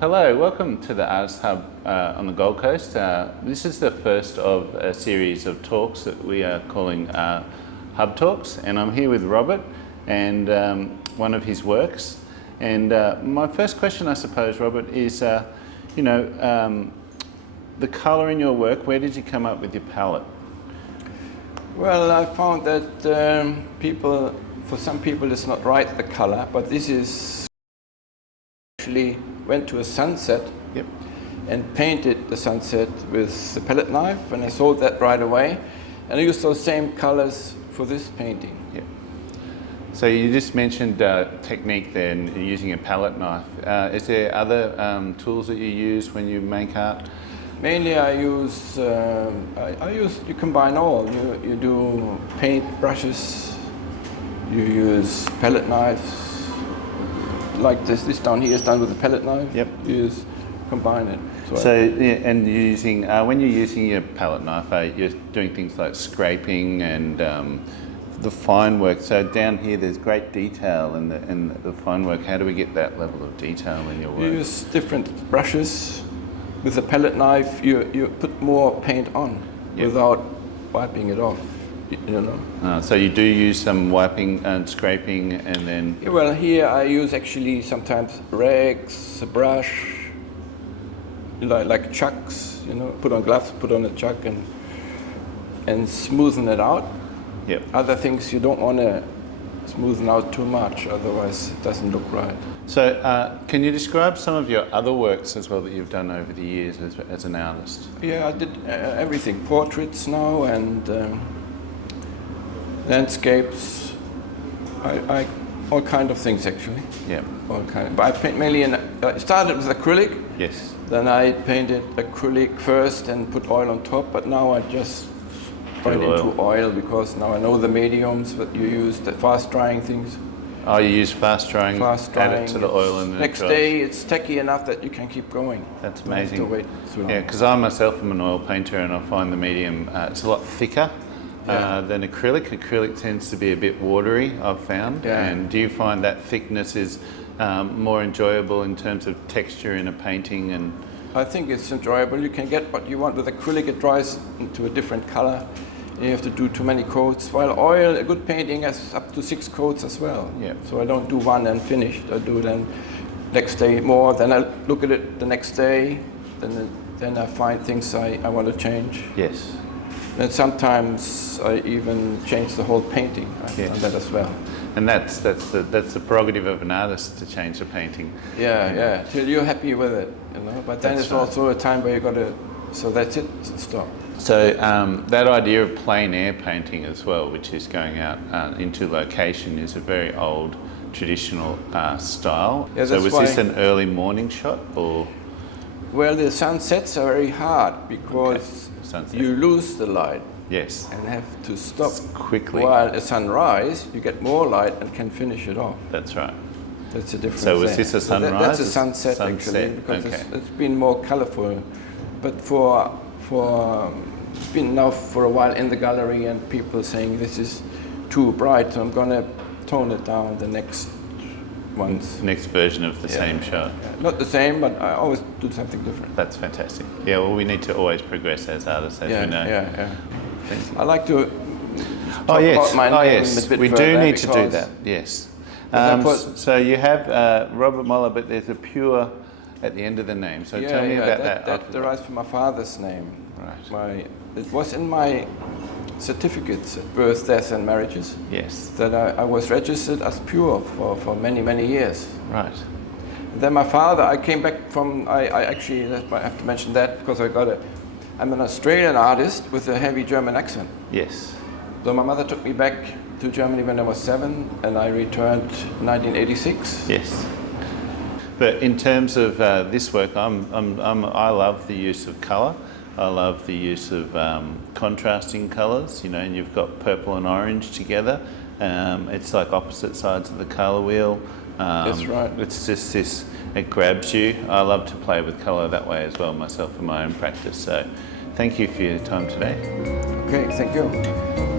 Hello, welcome to the Artist Hub on the Gold Coast. This is the first of a series of talks that we are calling Hub Talks, and I'm here with Robert and one of his works. And my first question, I suppose, Robert, is the colour in your work. Where did you come up with your palette? Well, I found that for some people it's not right, the color, but this is actually went to a sunset. Yep. And painted the sunset with the palette knife, and I sold that right away. And I used those same colors for this painting. Yep. So you just mentioned technique there, and using a palette knife. Is there other tools that you use when you make art? Mainly I use, you combine all. You do paint brushes, you use palette knives, like this down here is done with a palette knife. Yep. You combine it. And using, when you're using your palette knife, you're doing things like scraping and the fine work. So down here there's great detail in the fine work. How do we get that level of detail in your work? You use different brushes. With a palette knife, you put more paint on. Yep. Without wiping it off, So you do use some wiping and scraping, and then... Well, here I use actually sometimes rags, a brush, like chucks, put on gloves, put on a chuck and smoothen it out. Yep. Other things you don't want to smoothen out too much, otherwise it doesn't look right. So can you describe some of your other works as well that you've done over the years as an artist? Yeah, I did everything, portraits now and landscapes, all kind of things actually. Yeah. All kind. But I paint mainly I started with acrylic. Yes. Then I painted acrylic first and put oil on top, but now I just went into oil because now I know the mediums that you use, the fast drying things. Oh, you use fast drying, add it to the oil and then next day it's tacky enough that you can keep going. That's amazing. Don't have to wait too long. Yeah, because I myself am an oil painter and I find the medium, it's a lot thicker than acrylic. Acrylic tends to be a bit watery, I've found. Yeah. And do you find that thickness is more enjoyable in terms of texture in a painting? And I think it's enjoyable. You can get what you want with acrylic. It dries into a different color. You have to do too many coats. While oil, a good painting has up to 6 coats as well. Yeah. So I don't do one and finished. I do then next day more. Then I look at it the next day. Then I find things I want to change. yes. And sometimes I even change the whole painting on that as well. And that's the prerogative of an artist to change the painting. Yeah, till you're happy with it, But then it's also a time where you got to. So that's it. Stop. So that idea of plein air painting as well, which is going out into location, is a very old traditional style. Yeah, so was this an early morning shot or? Well, the sunsets are very hard because you lose the light. Yes. And have to stop quickly. While at sunrise, you get more light and can finish it off. That's right. That's a difference. So was this a sunrise? That's a sunset actually, because it's been more colorful. But it's been now for a while in the gallery, and people saying this is too bright, so I'm going to tone it down the next ones. Next version of the same shot. Yeah. Not the same, but I always do something different. That's fantastic. Yeah, well, we need to always progress as artists, as we know. Yeah. I like to talk about my name yes. a bit We further do need to do that, yes. So you have Robert Moller, but there's a pure at the end of the name. So tell me about that. That derives from my father's name. Right. It was in my certificates at birth, death and marriages. Yes. That I was registered as pure for many, many years. Right. Then my father, I came back from, I have to mention that because I'm an Australian artist with a heavy German accent. Yes. So my mother took me back to Germany when I was 7 and I returned in 1986. Yes. But in terms of this work, I love the use of colour. I love the use of contrasting colours, and you've got purple and orange together. It's like opposite sides of the colour wheel. That's right. It's just this, it grabs you. I love to play with colour that way as well myself in my own practice. So thank you for your time today. Okay, thank you.